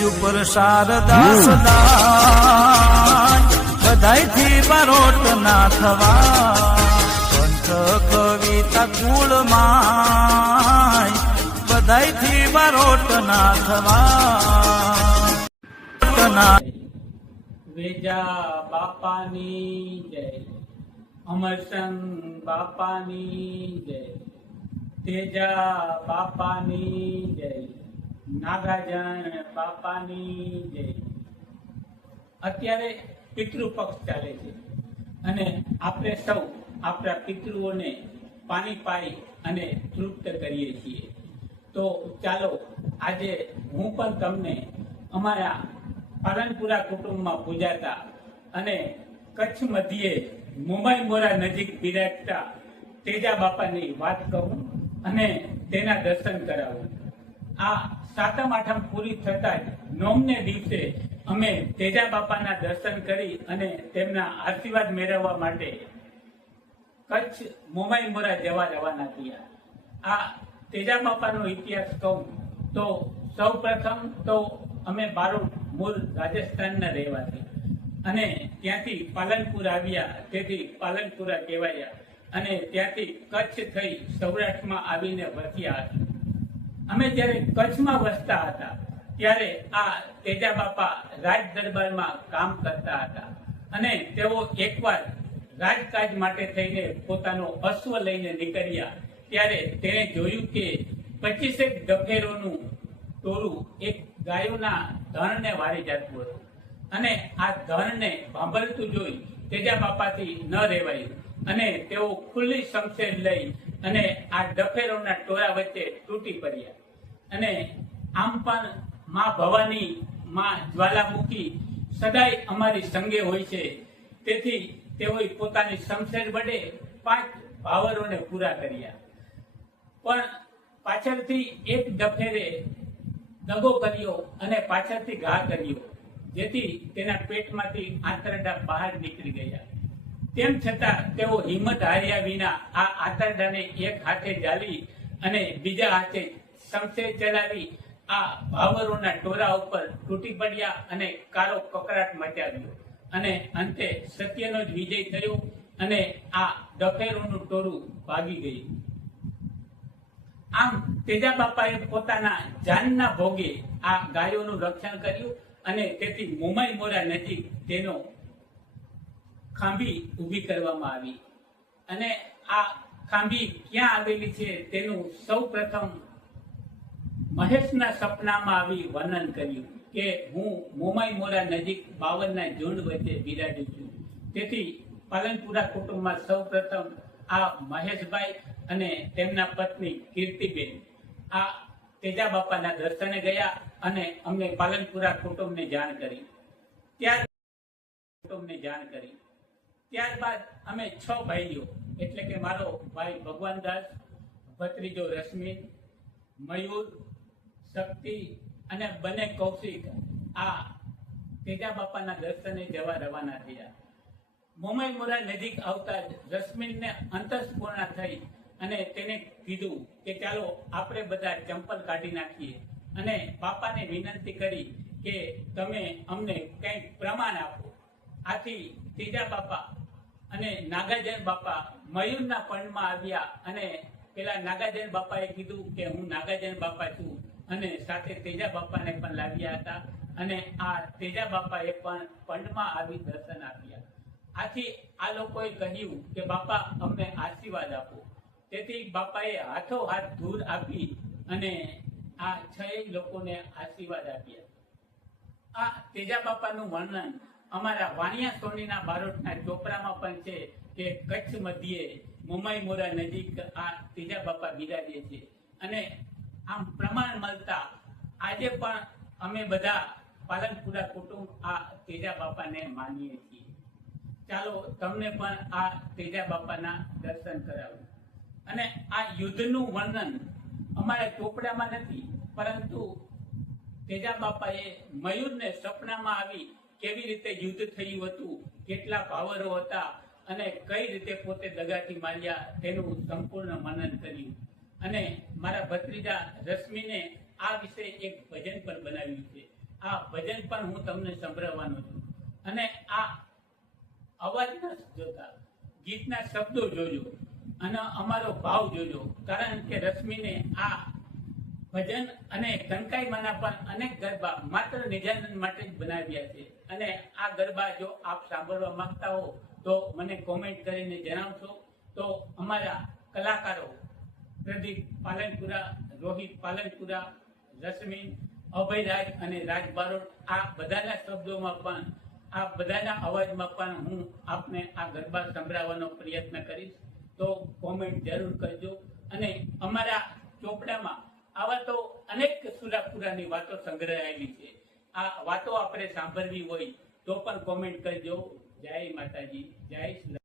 ઉપર શારદા સદા બધાયથી બારોટ ના થવા પંથ કવિતા કુળમાં બધાયથી બારોટ ના થવા વેજા બાપાની જય. અમરસંગ બાપાની જય. તેજા બાપાની જય. નાગાજણ બાપાની જય. અત્યારે પિતૃ ચાલે છે. અને આપણે સૌ આપણા પિતૃઓને પાણી પાઈ અને તૃપ્ત કરીએ છીએ. તો ચાલો, આજે હું પણ તમને અમારા પાલનપુરા કુટુંબમાં પૂજાતા અને કચ્છ મધ્યે મુંબઈ મોરા નજીક બિરાજતા તેજા બાપાની વાત કહું અને તેના દર્શન કરાવું. આ સાતમ, આઠમ પૂરી થતા જ નોમને દિવસે અમે તેજા બાપાના દર્શન કરી અને તેમના આશીર્વાદ મેળવવા માટે કચ્છ મોમાઈ મોરા જવા રવાના થયા. આ તેજા બાપાનો ઇતિહાસ કહું તો સૌ પ્રથમ તો અમે મારું મૂળ રાજસ્થાનના રહેવાથી અને ત્યાંથી પાલનપુર આવ્યા, તેથી પાલનપુરા કહેવાયા. અને ત્યાંથી કચ્છ થઈ સૌરાષ્ટ્રમાં આવીને વસ્યા હતા. અમે જ્યારે કચ્છમાં વસતા હતા, ત્યારે આ તેજા બાપા રાજ દરબારમાં કામ કરતા હતા. અને તેઓ એકવાર રાજકાજ માટે થઈને પોતાનો અશ્વ લઈને નીકળ્યા, ત્યારે તેણે જોયું કે પચીસેક ગફેરોનું ટોળું એક ગાયોના ધણને વાળી જતું હતું. અને આ ધણને ભાંભરતું જોઈ તેજા બાપાથી ન રહેવાયું અને તેઓ ખુલ્લી શમશેર લઈ અને આ ડફેરોના ટોળા વચ્ચે તૂટી પડ્યા. અને આમ પણ માં ભવાની માં જ્વાલામુખી સદાય અમારી સંગે હોય છે. તેથી તેઓએ પોતાની શમશેર વડે પાંચ ભાવરોને પૂરા કર્યા. પણ પાછળથી એક ડફેરે દગો કર્યો અને પાછળથી ઘા કર્યો, જેથી તેના પેટમાંથી આંતરડા બહાર નીકળી ગયા. તેમ છતાં તેઓ હિંમત હાર્યા વિના આ આતરડાને એક હાથે જાલી અને બીજા હાથે શમશેર ચલાવી આ ભાવરોના ટોરા ઉપર તૂટી પડ્યા અને કારો કકરાટ મચાવ્યો. અને અંતે સત્યનો જ વિજય થયો અને આ ડફેરોનું ટોરું ભાગી ગયું. આમ તેજા બાપાએ પોતાના જાનના ભોગે આ ગાયોનું રક્ષણ કર્યું અને તેથી મુંબઈ મોરા નજીક તેનો ખાંભી ઊભી કરવામાં આવી. અને આ ખાંભી ક્યાં આવેલી છે તેનું સૌ પ્રથમ મહેશના સપનામાં આવી વર્ણન કર્યું કે હું મોમાઈ મોરા નજીક બાવનના ઝુંડ વચ્ચે બિરાજું છું. તેથી પાલનપુરા કુટુંબમાં સૌ પ્રથમ આ મહેશભાઈ અને તેમના પત્ની કીર્તિબેન આ તેજા બાપાના દર્શને ગયા અને અમને પાલનપુરા કુટુંબને જાણ કરી. ત્યાર કુટુંબને જાણ કરી. ત્યારબાદ અમે છ ભાઈઓ. એટલે કે મારો ભાઈ ભગવાનદાસ, ભત્રીજો રશ્મિ, મયુર, શક્તિ અને બંને કૌશિક આ તેજા બાપાના દર્શને જવા રવાના થયા. મુંબઈ મોરા નજીક આવતા જ રશ્મિનને અંતસ્પૂર્ણા થઈ અને તેને કીધું કે ચાલો આપણે બધા ચંપલ કાઢી નાખીએ અને બાપાને વિનંતી કરી કે તમે અમને કંઈક પ્રમાણ આપો. આથી ત્રીજા બાપા અને નાગાજન બાપા મયુરના પંડમાં આવ્યા અને પેલા નાગાજન બાપાએ કીધું કે હું નાગાજન બાપા છું અને સાથે તેજા બાપાને પણ લાવ્યા હતા અને આ તેજા બાપાએ પણ પંડમાં આવી દર્શન આપ્યા. આથી આ લોકોએ કહ્યું કે, બાપા, અમને આશીર્વાદ આપો. તેથી બાપાએ હાથો હાથ ધૂર આપી અને આ છ લોકોને આશીર્વાદ આપ્યા. આ તેજા બાપાનું વર્ણન અમારા વાણિયા સોનીના બારોટના ચોપરામાં પણ છે કે કચ્છ મધ્યે મુંબઈ મોરા નજીક આ તેજા બાપા બિરાજે છે અને આમ પ્રમાણ મળતા આજે પણ અમે બધા પાલનપુરા કુટુંબ આ તેજા બાપાને માનીએ છીએ. ચાલો તમને પણ આ તેજા બાપાના દર્શન કરાવું. અને આ યુદ્ધનું વર્ણન અમારા ચોપડામાં નથી, પરંતુ તેજા બાપાએ મયુરને સપનામાં આવી કેવી રીતે યુદ્ધ થયું હતું, કેટલા પાવરો હતા અને કઈ રીતે પોતે દગાથી માર્યા તેનું સંપૂર્ણ મનન કર્યું. અને મારા ભત્રીજા રશ્મિને આ વિશે એક ભજન પણ બનાવ્યું છે. આ ભજન પણ હું તમને સંભળાવવાનો છું. અને આ અવાજ ન જોતા, ગીતના શબ્દો જોજો અને અમારો ભાવ જોજો. કારણ કે રશ્મિને આ ભજન અને કનકાઈમાંના પણ અનેક ગરબા માત્ર નિજાનંદ માટે જ બનાવ્યા છે. અને આ ગરબા જો આપ સાંભળવા માંગતા હો, તો મને કોમેન્ટ કરીને જણાવશો. તો અમારા કલાકારો પ્રદીપ પાલનપુરા, રોહિત પાલનપુરા રશ્મિ અભયરાજ અને રાજ બારોટ આ બધાના શબ્દોમાં પણ, આ બધાના અવાજમાં પણ હું આપને આ ગરબા સંભળાવવાનો પ્રયત્ન કરીશ. તો કોમેન્ટ જરૂર કરજો. અને અમારા ચોપડામાં આવા તો અનેક સુરાપુરાની વાતો સંગ્રહાયેલી છે. આ વાતો આપણે સાંભળવી હોય તો પણ કોમેન્ટ કરજો જય માતાજી જય